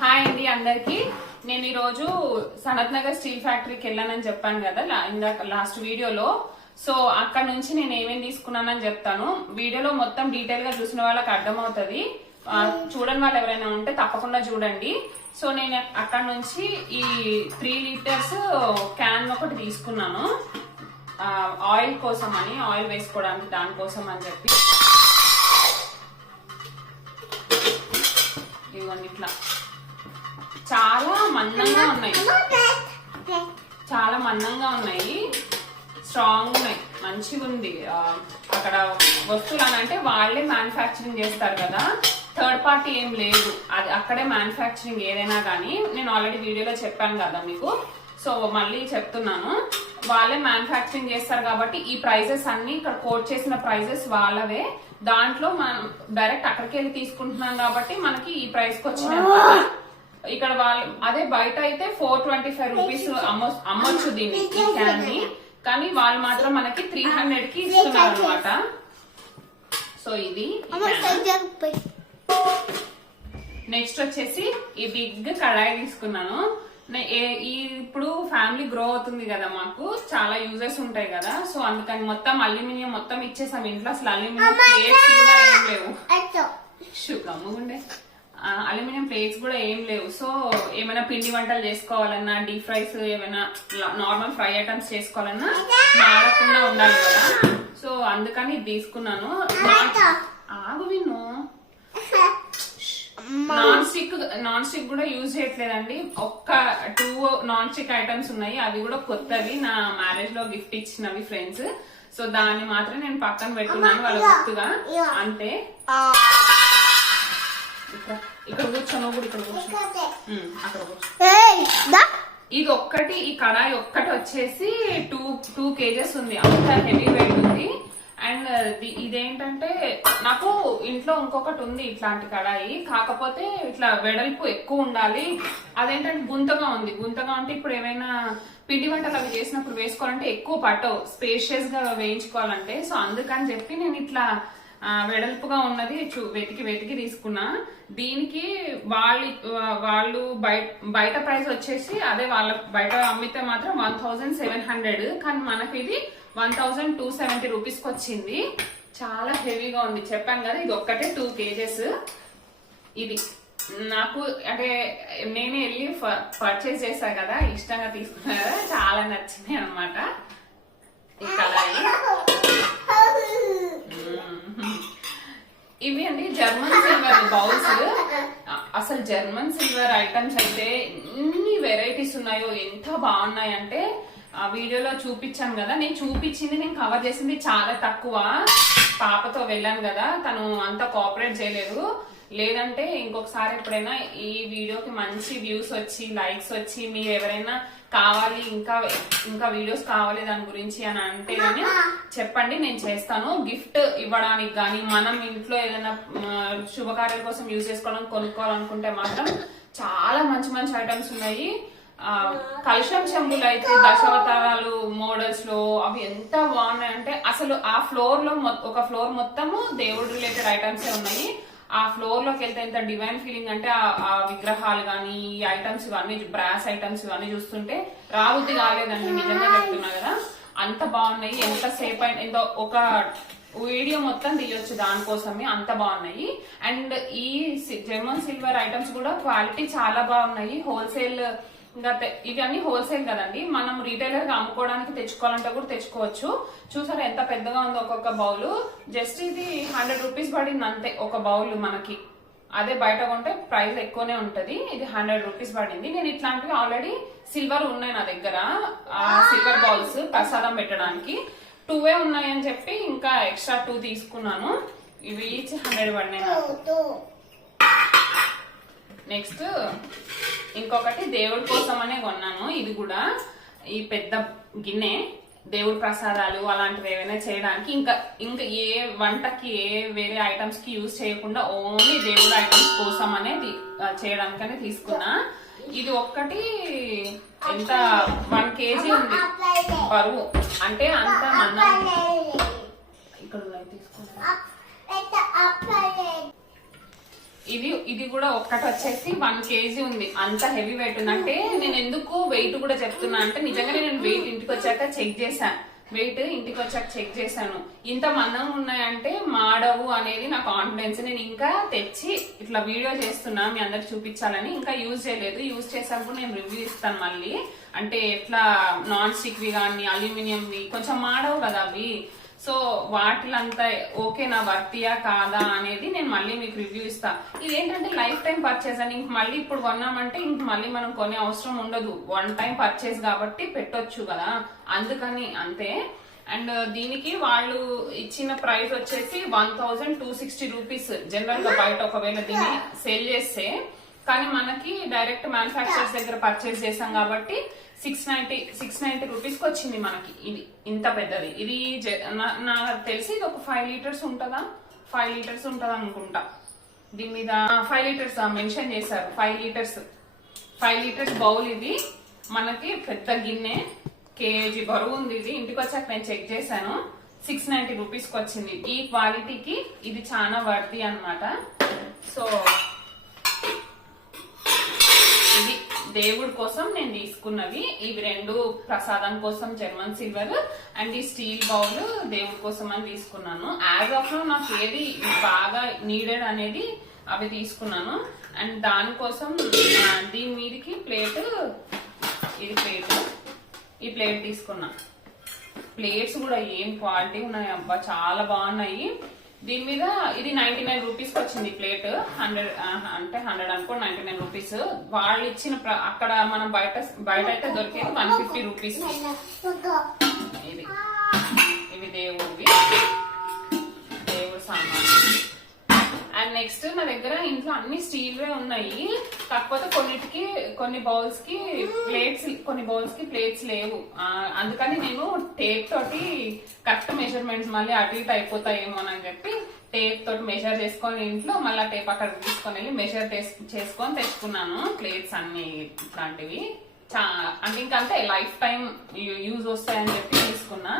Hi అండి అందరికి. నేను ఈ రోజు సనత్ నగర్ స్టీల్ ఫ్యాక్టరీకి వెళ్ళానని చెప్పాను కదా ఇందాక లాస్ట్ వీడియోలో. సో అక్కడ నుంచి నేను ఏమేమి తీసుకున్నానని చెప్తాను. వీడియోలో మొత్తం డీటెయిల్ గా చూసిన వాళ్ళకి అర్థమవుతుంది. చూడని వాళ్ళు ఎవరైనా ఉంటే తప్పకుండా చూడండి. సో నేను అక్కడ నుంచి ఈ 3 లీటర్స్ క్యాన్ ఒకటి తీసుకున్నాను, ఆయిల్ కోసం అని, ఆయిల్ వేసుకోవడానికి దానికోసం అని చెప్పి. ఇవన్నీ ఇట్లా చాలా మందంగా ఉన్నాయి, చాలా మందంగా ఉన్నాయి, స్ట్రాంగ్ ఉన్నాయి, మంచిగా ఉంది. అక్కడ వస్తువులు అని అంటే వాళ్ళే మ్యానుఫ్యాక్చరింగ్ చేస్తారు కదా, థర్డ్ పార్టీ ఏం లేదు, అది అక్కడే మ్యానుఫ్యాక్చరింగ్ ఏదైనా కానీ. నేను ఆల్రెడీ వీడియోలో చెప్పాను కదా మీకు, సో మళ్ళీ చెప్తున్నాను. వాళ్ళే మ్యానుఫ్యాక్చరింగ్ చేస్తారు కాబట్టి ఈ ప్రైజెస్ అన్ని ఇక్కడ కోట్ చేసిన ప్రైజెస్ వాళ్ళవే. దాంట్లో మనం డైరెక్ట్ అక్కడికి వెళ్ళి తీసుకుంటున్నాం కాబట్టి మనకి ఈ ప్రైస్ కి వచ్చినాయి. ఇక్కడ వాళ్ళు అదే బయట అయితే 425 రూపీస్ అమ్మొచ్చు దీన్ని, ఈ క్యాన్ ని, కానీ వాళ్ళు మాత్రం మనకి 300 కి ఇస్తున్నారు అనమాట. సో ఇది నెక్స్ట్ వచ్చేసి ఈ బిగ్ కడాయి తీసుకున్నాను. ఇప్పుడు ఫ్యామిలీ గ్రో అవుతుంది కదా, మాకు చాలా యూజెస్ ఉంటాయి కదా. సో అందుకని మొత్తం అల్యూమినియం మొత్తం ఇచ్చేసాం ఇంట్లో. అసలు అల్యూమినియం ప్లేట్స్ కూడా ఏం లేవు, గమ్ముగుండే అల్యూమినియం ప్లేట్స్ కూడా ఏం లేవు. సో ఏమైనా పిండి వంటలు చేసుకోవాలన్నా, డీప్ ఫ్రైస్, ఏమైనా నార్మల్ ఫ్రై ఐటమ్స్ చేసుకోవాలన్నా మాడకుండా ఉండాలి కదా. సో అందుకని తీసుకున్నాను. ఆగు విను, నాన్ స్టిక్ కూడా యూజ్ చేయట్లేదండి. ఒక్క 2 నాన్ స్టిక్ ఐటమ్స్ ఉన్నాయి, అవి కూడా కొత్తవి, నా మ్యారేజ్ లో గిఫ్ట్ ఇచ్చినవి ఫ్రెండ్స్. సో దాన్ని మాత్రం నేను పక్కన పెట్టుకున్నాను వాళ్ళ గుర్తుగా, అంతే. ఇక్కడ కూర్చో, నువ్వు కూడా ఇక్కడ కూర్చో, అక్కడ కూర్చో. ఇది ఒక్కటి, ఈ కడాయి ఒక్కటి వచ్చేసి 2 kgs ఉంది, అంత హెవీ వెయిట్ ఉంది. అండ్ ఇదేంటంటే నాకు ఇంట్లో ఇంకొకటి ఉంది ఇట్లాంటి కడాయి, కాకపోతే ఇట్లా వెడల్పు ఎక్కువ ఉండాలి. అదేంటంటే గుంతగా ఉంది. గుంతగా ఉంటే ఇప్పుడు ఏమైనా పిండి వంటలు అవి చేసినప్పుడు వేసుకోవాలంటే ఎక్కువ పట్టవు, స్పేషియస్ గా వేయించుకోవాలంటే. సో అందుకని చెప్పి నేను ఇట్లా వెడల్పుగా ఉన్నది వెతికి తీసుకున్నా. దీనికి వాళ్ళు బయట ప్రైస్ వచ్చేసి, అదే వాళ్ళ బయట అమ్మితే మాత్రం 1700, కానీ మనకి ఇది 1270 రూపీస్ కి వచ్చింది. చాలా హెవీగా ఉంది, చెప్పాను కదా. ఇది ఒక్కటే 2 kgs. ఇది నాకు అంటే నేనే వెళ్ళి పర్చేస్ చేశా కదా, ఇష్టంగా తీసుకున్నా కదా, చాలా నచ్చింది అనమాట ఈ కడాయి. ఇవి అండి జర్మన్ సిల్వర్ బౌల్స్. అసలు జర్మన్ సిల్వర్ ఐటమ్స్ అయితే ఎన్ని వెరైటీస్ ఉన్నాయో, ఎంత బాగున్నాయంటే ఆ వీడియోలో చూపించాను కదా. నేను చూపించింది, నేను కవర్ చేసింది చాలా తక్కువ. పాపతో వెళ్ళాను కదా, తను అంత కోఆపరేట్ చేయలేదు. లేదంటే ఇంకొకసారి ఎప్పుడైనా ఈ వీడియోకి మంచి వ్యూస్ వచ్చి, లైక్స్ వచ్చి, మీరు ఎవరైనా కావాలి, ఇంకా వీడియోస్ కావాలి దాని గురించి అని అంటే గానీ చెప్పండి, నేను చేస్తాను. గిఫ్ట్ ఇవ్వడానికి గానీ, మనం ఇంట్లో ఏదైనా శుభకార్యాల కోసం యూజ్ చేసుకోవడానికి కొనుక్కోవాలనుకుంటే మాత్రం చాలా మంచి మంచి ఐటమ్స్ ఉన్నాయి. కలుషం చెంబులు అయితే దశావతారాలు మోడల్స్ లో అవి ఎంత బాగున్నాయంటే, అసలు ఆ ఫ్లోర్ లో ఒక ఫ్లోర్ మొత్తము దేవుడు రిలేటెడ్ ఐటమ్స్ ఉన్నాయి. ఆ ఫ్లోర్ లోకి వెళ్తే ఎంత డివైన్ ఫీలింగ్ అంటే, ఆ విగ్రహాలు గానీ, ఈ ఐటమ్స్ ఇవన్నీ, బ్రాస్ ఐటమ్స్ ఇవన్నీ చూస్తుంటే రాబుద్ది కాలేదండి, నిజంగా చెప్తున్నా కదా. అంత బాగున్నాయి. ఎంతసేపు అయినా ఎంతో ఒక వీడియో మొత్తం తీయొచ్చు దానికోసమే, అంత బాగున్నాయి. అండ్ ఈ జర్మన్ సిల్వర్ ఐటమ్స్ కూడా క్వాలిటీ చాలా బాగున్నాయి. హోల్సేల్ ఇంకా ఇవన్నీ హోల్సేల్ కదండి, మనం రీటైలర్ గా అమ్ముకోవడానికి తెచ్చుకోవాలంటే కూడా తెచ్చుకోవచ్చు. చూసారా ఎంత పెద్దగా ఉందో ఒక్కొక్క బౌల్. జస్ట్ ఇది 100 రూపీస్ పడింది అంతే ఒక బౌల్ మనకి. అదే బయట కొంటే ప్రైస్ ఎక్కువనే ఉంటది. ఇది 100 రూపీస్ పడింది. నేను ఇట్లాంటివి ఆల్రెడీ సిల్వర్ ఉన్నాయి నా దగ్గర, సిల్వర్ బౌల్స్ ప్రసాదం పెట్టడానికి 2 ఉన్నాయని చెప్పి ఇంకా ఎక్స్ట్రా 2 తీసుకున్నాను. ఇవి ఈచ్ 100 పడినాయి నాకు. నెక్స్ట్ ఇంకొకటి దేవుడి కోసం అనే కొన్నాను. ఇది కూడా ఈ పెద్ద గిన్నె, దేవుడి ప్రసాదాలు అలాంటివి ఏమైనా చేయడానికి, ఇంకా ఏ వంటకి ఏ వేరే ఐటమ్స్ కి యూజ్ చేయకుండా ఓన్లీ దేవుడి ఐటమ్స్ కోసం అనేది చేయడానికనే తీసుకున్నా. ఇది ఒక్కటి ఎంత 1 kg ఉంది బరువు, అంటే అంత మనం ఇక్కడ తీసుకున్నా. ఇది కూడా ఒక్కటి వచ్చేసి 1 kg ఉంది. అంత హెవీ వెయిట్ ఉంది. అంటే నేను ఎందుకు వెయిట్ కూడా చెప్తున్నా అంటే నిజంగానే నేను వెయిట్ ఇంటికి వచ్చాక చెక్ చేశాను. ఇంత మందంగా ఉన్నాయంటే మాడవు అనేది నా కాన్ఫిడెన్స్. నేను ఇంకా తెచ్చి ఇట్లా వీడియో చేస్తున్నా మీ అందరికి చూపించాలని. ఇంకా యూజ్ చేయలేదు. యూజ్ చేసినప్పుడు నేను రివ్యూ ఇస్తాను మళ్ళీ. అంటే ఎట్లా నాన్ స్టిక్ వి కానీ అల్యూమినియంవి కొంచెం మాడవు కదా అవి. సో వాటిలంతా ఓకేనా వర్తియా కాదా అనేది నేను మళ్ళీ మీకు రివ్యూ ఇస్తా. ఇదేంటంటే లైఫ్ టైం పర్చేస్ అని ఇంక మళ్ళీ ఇప్పుడు కొన్నామంటే ఇంక మళ్ళీ మనం కొనే అవసరం ఉండదు. 1 టైం పర్చేస్ కాబట్టి పెట్టొచ్చు కదా, అందుకని అంతే. అండ్ దీనికి వాళ్ళు ఇచ్చిన ప్రైస్ వచ్చేసి 1260 రూపీస్. జనరల్ గా బయట ఒకవేళ దీన్ని సేల్ చేస్తే, కానీ మనకి డైరెక్ట్ మ్యానుఫ్యాక్చరర్స్ దగ్గర పర్చేస్ చేసాం కాబట్టి 690 రూపీస్కి వచ్చింది మనకి. ఇది ఇంత పెద్దది. ఇది నాకు తెలిసి ఇది ఒక 5 లీటర్స్ ఉంటుందా, 5 లీటర్స్ ఉంటుంది అనుకుంటా. దీని మీద 5 లీటర్స్ మెన్షన్ చేశారు. 5 లీటర్స్ బౌల్. ఇది మనకి పెద్ద గిన్నె, కేజీ బరువు ఉంది. ఇది ఇంటికి వచ్చాక నేను చెక్ చేశాను. 690 రూపీస్కి వచ్చింది. ఈ క్వాలిటీకి ఇది చాలా వర్తి అన్నమాట. సో ఇది దేవుడి కోసం నేను తీసుకున్నవి. ఇవి 2 ప్రసాదం కోసం జర్మన్ సిల్వర్, అండ్ ఈ స్టీల్ బౌల్ దేవుడి కోసం అని తీసుకున్నాను. యాజ్ ఆఫ్ నౌ నాకు ఏది బాగా నీడెడ్ అనేది అవి తీసుకున్నాను. అండ్ దానికోసం దీని మీదకి ప్లేట్, ఇది ప్లేట్, ఈ ప్లేట్ తీసుకున్నా. ప్లేట్స్ కూడా ఏం క్వాలిటీ ఉన్నాయి అబ్బా, చాలా బాగున్నాయి. దీని మీద ఇది 99 రూపీస్ వచ్చింది ప్లేట్. 100 అనుకో 99 రూపీస్. వాళ్ళు ఇచ్చిన అక్కడ మనం బయట అయితే దొరికేది 150 రూపీస్. ఇవి దేవుడి సామాన్. అండ్ నెక్స్ట్ నా దగ్గర ఇంట్లో అన్ని స్టీల్ ఉన్నాయి. కాకపోతే కొన్ని బౌల్స్ కి ప్లేట్స్ లేవు. అందుకని నేను టేప్ తోటి కరెక్ట్ మెజర్మెంట్స్ మళ్ళీ అటు ఇటు అయిపోతాయేమో అని చెప్పి టేప్ తోటి మెజర్ చేసుకొని ఇంట్లో మళ్ళీ టేప్ అక్కడ తీసుకొని వెళ్ళి మెజర్ చేసుకొని తెచ్చుకున్నాను ప్లేట్స్ అన్ని ఇట్లాంటివి. అంటే ఇంకంతే లైఫ్ టైం యూజ్ వస్తాయని చెప్పి తీసుకున్నా.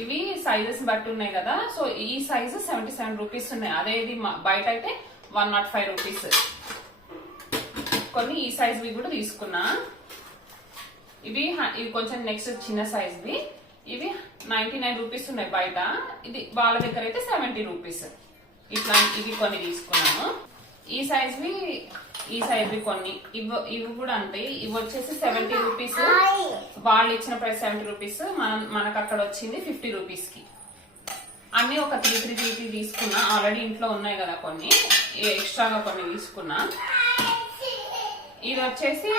ఇవి సైజెస్ బట్టి ఉన్నాయి కదా. సో ఈ సైజు 77 రూపీస్ ఉన్నాయి. అదే ఇది బయట అయితే 105 రూపీస్. కొన్ని ఈ సైజ్వి కూడా తీసుకున్నా. ఇవి కొంచెం నెక్స్ట్ చిన్న సైజ్వి. ఇవి 99 రూపీస్ ఉన్నాయి బయట. ఇది వాళ్ళ దగ్గర అయితే 70 రూపీస్. ఇట్లా ఇవి కొన్ని తీసుకున్నాను. ఈ సైజ్వి కొన్ని. ఇవి కూడా అంతే. ఇవి వచ్చేసి 70 రూపీస్. వాళ్ళు ఇచ్చిన ప్రైస్ 70 రూపీస్. మనకు అక్కడ వచ్చింది 50 రూపీస్ కి. అన్ని ఒక 3 తీసుకున్నా. ఆల్రెడీ ఇంట్లో ఉన్నాయి కదా కొన్ని, ఎక్స్ట్రాగా కొన్ని తీసుకున్నా. ఇది వచ్చేసి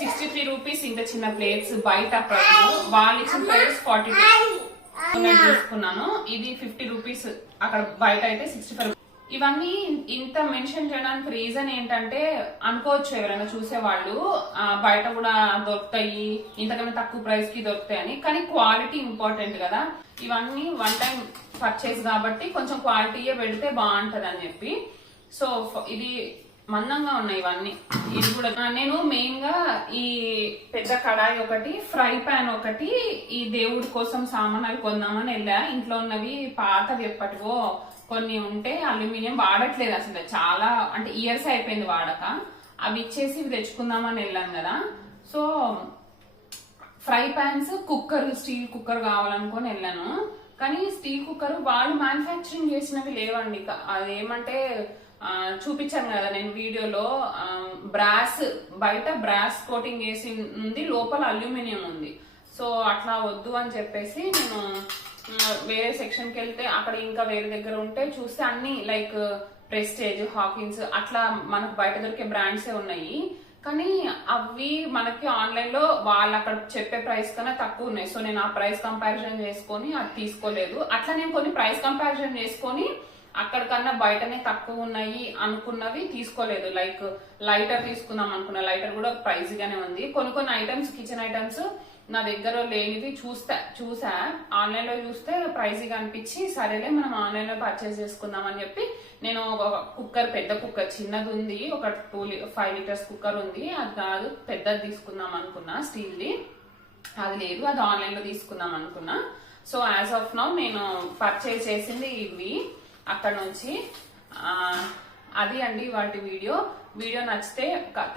63 రూపీస్. ఇంత చిన్న ప్లేట్స్ బయట ప్రైస్. వాళ్ళు ఇచ్చిన ప్రైస్ 42 తీసుకున్నాను. ఇది 50 రూపీస్. అక్కడ బయట అయితే 65. ఇవన్నీ ఇంత మెన్షన్ చేయడానికి రీజన్ ఏంటంటే, అనుకోవచ్చు ఎవరైనా చూసేవాళ్ళు బయట కూడా దొరుకుతాయి, ఇంతకన్నా తక్కువ ప్రైస్ కి దొరుకుతాయి అని. కానీ క్వాలిటీ ఇంపార్టెంట్ కదా. ఇవన్నీ 1 టైం పర్చేస్ కాబట్టి కొంచెం క్వాలిటీయే పెడితే బాగుంటది అని చెప్పి. సో ఇది మందంగా ఉన్నాయి ఇవన్నీ. ఇది కూడా నేను మెయిన్ గా ఈ పెద్ద కడాయి ఒకటి, ఫ్రై పాన్ ఒకటి, ఈ దేవుడి కోసం సామాన్ అవి కొందామని వెళ్ళా. ఇంట్లో ఉన్నవి పాతవి ఎప్పటివో కొన్ని ఉంటే అల్యూమినియం వాడట్లేదు అసలు. చాలా అంటే ఇయర్స్ అయిపోయింది వాడక. అవి ఇచ్చేసి ఇవి తెచ్చుకుందామని వెళ్ళాను కదా. So fry pans, cooker, steel cooker కావాలనుకొని వెళ్ళాను. కానీ స్టీల్ కుక్కర్ వాళ్ళు మ్యానుఫ్యాక్చరింగ్ చేసినవి లేవండి. అదేమంటే చూపించాను కదా నేను వీడియోలో, బయట బ్రాస్ కోటింగ్ వేసి ఉంది, లోపల అల్యూమినియం ఉంది. సో అట్లా వద్దు అని చెప్పేసి నేను వేరే సెక్షన్ కి వెళ్తే అక్కడ ఇంకా వేరే దగ్గర ఉంటే చూస్తే అన్ని లైక్ ప్రెస్టేజ్, హాకిన్స్ అట్లా మనకు బయట దొరికే బ్రాండ్సే ఉన్నాయి. కానీ అవి మనకి ఆన్లైన్ లో వాళ్ళు అక్కడ చెప్పే ప్రైస్ కన్నా తక్కువ ఉన్నాయి. సో నేను ఆ ప్రైస్ కంపారిజన్ చేసుకొని అది తీసుకోలేదు. అట్లా నేను కొన్ని ప్రైస్ కంపారిజన్ చేసుకొని అక్కడికన్నా బయటనే తక్కువ ఉన్నాయి అనుకున్నవి తీసుకోలేదు. లైక్ లైటర్ తీసుకుందాం అనుకున్నా. లైటర్ కూడా ప్రైస్ గానే ఉంది. కొన్ని ఐటమ్స్, కిచెన్ ఐటమ్స్ నా దగ్గర లేనివి చూసా ఆన్లైన్ లో చూస్తే ప్రైజీగా అనిపించి సరేలే మనం ఆన్లైన్ లో పర్చేస్ చేసుకుందాం అని చెప్పి నేను ఒక కుక్కర్, పెద్ద కుక్కర్, చిన్నది ఉంది, ఒక 5 లీటర్స్ కుక్కర్ ఉంది. అది కాదు, పెద్దది తీసుకుందాం అనుకున్నా స్టీల్ది. అది లేదు, అది ఆన్లైన్ లో తీసుకుందాం అనుకున్నా. సో యాజ్ ఆఫ్ నౌ నేను పర్చేస్ చేసింది ఇవి అక్కడ నుంచి. అది అండి వాటి వీడియో నచ్చితే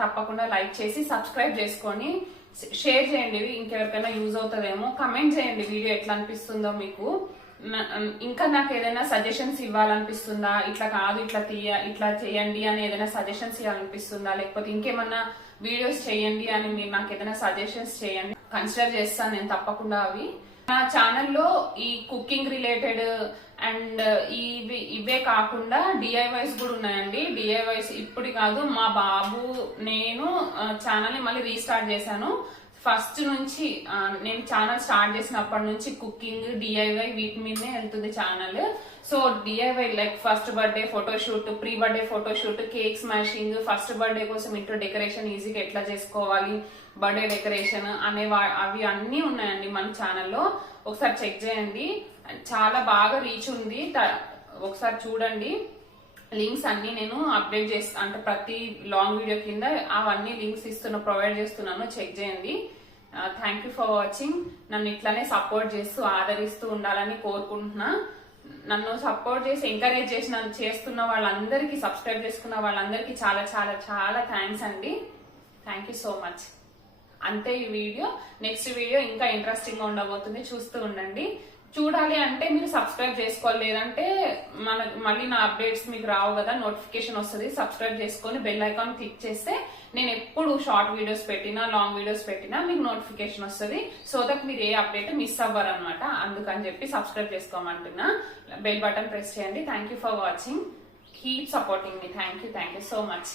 తప్పకుండా లైక్ చేసి సబ్స్క్రైబ్ చేసుకొని షేర్ చేయండి, ఇంకెవరికైనా యూజ్ అవుతుందేమో. కమెంట్ చేయండి వీడియో ఎట్లా అనిపిస్తుందో మీకు. ఇంకా నాకు ఏదైనా సజెషన్స్ ఇవ్వాలనిపిస్తుందా, ఇట్లా కాదు ఇట్లా చేయండి అని ఏదైనా సజెషన్స్ ఇవ్వాలనిపిస్తుందా, లేకపోతే ఇంకేమన్నా వీడియోస్ చేయండి అని మీరు నాకు ఏదైనా సజెషన్స్ చేయండి, కన్సిడర్ చేస్తాను నేను తప్పకుండా అవి. నా ఛానల్లో ఈ కుకింగ్ రిలేటెడ్ అండ్ ఇవే కాకుండా డిఐవైస్ కూడా ఉన్నాయండి. డిఐవైస్ ఇప్పుడు కాదు, మా బాబు నేను ఛానల్ ని మళ్ళీ రీస్టార్ట్ చేశాను. ఫస్ట్ నుంచి నేను ఛానల్ స్టార్ట్ చేసినప్పటి నుంచి కుకింగ్, డిఐవై వీటి మీదనే వెళ్తుంది channel. So DIY like first birthday photoshoot, pre birthday photoshoot, cake smashing, first birthday కోసం ఇంట్లో డెకరేషన్ ఈజీగా ఎట్లా చేసుకోవాలి, బర్త్డే డెకరేషన్ అవి అన్ని ఉన్నాయండి మన ఛానల్లో. ఒకసారి చెక్ చేయండి, చాలా బాగా రీచ్ ఉంది. ఒకసారి చూడండి. లింక్స్ అన్ని నేను అప్డేట్ చేస్తాను, అంటే ప్రతి లాంగ్ వీడియో కింద అవన్నీ లింక్స్ ప్రొవైడ్ చేస్తున్నాను, చెక్ చేయండి. Thank you for watching. నన్ను ఇట్లానే సపోర్ట్ చేస్తూ ఆదరిస్తూ ఉండాలని కోరుకుంటున్నా. నన్ను సపోర్ట్ చేసి ఎంకరేజ్ చేసి నన్ను చేస్తున్న వాళ్ళందరికీ, సబ్స్క్రైబ్ చేసుకున్న వాళ్ళందరికీ చాలా చాలా చాలా థ్యాంక్స్ అండి. Thank you so much. అంతే ఈ వీడియో. నెక్స్ట్ వీడియో ఇంకా ఇంట్రెస్టింగ్ గా ఉండబోతుంది, చూస్తూ ఉండండి. చూడాలి అంటే మీరు సబ్స్క్రైబ్ చేసుకోవాలి, లేదంటే మళ్ళీ నా అప్డేట్స్ మీకు రావు కదా, నోటిఫికేషన్ వస్తుంది. సబ్స్క్రైబ్ చేసుకొని బెల్ ఐకాన్ క్లిక్ చేస్తే నేను ఎప్పుడు షార్ట్ వీడియోస్ పెట్టినా లాంగ్ వీడియోస్ పెట్టినా మీకు నోటిఫికేషన్ వస్తుంది. సో దట్ మీరు ఏ అప్డేట్ మిస్ అవ్వరు అనమాట. అందుకని చెప్పి సబ్స్క్రైబ్ చేసుకోమంటున్నా. బెల్ బటన్ ప్రెస్ చేయండి. Thank you for watching. Keep supporting me. Thank you so much.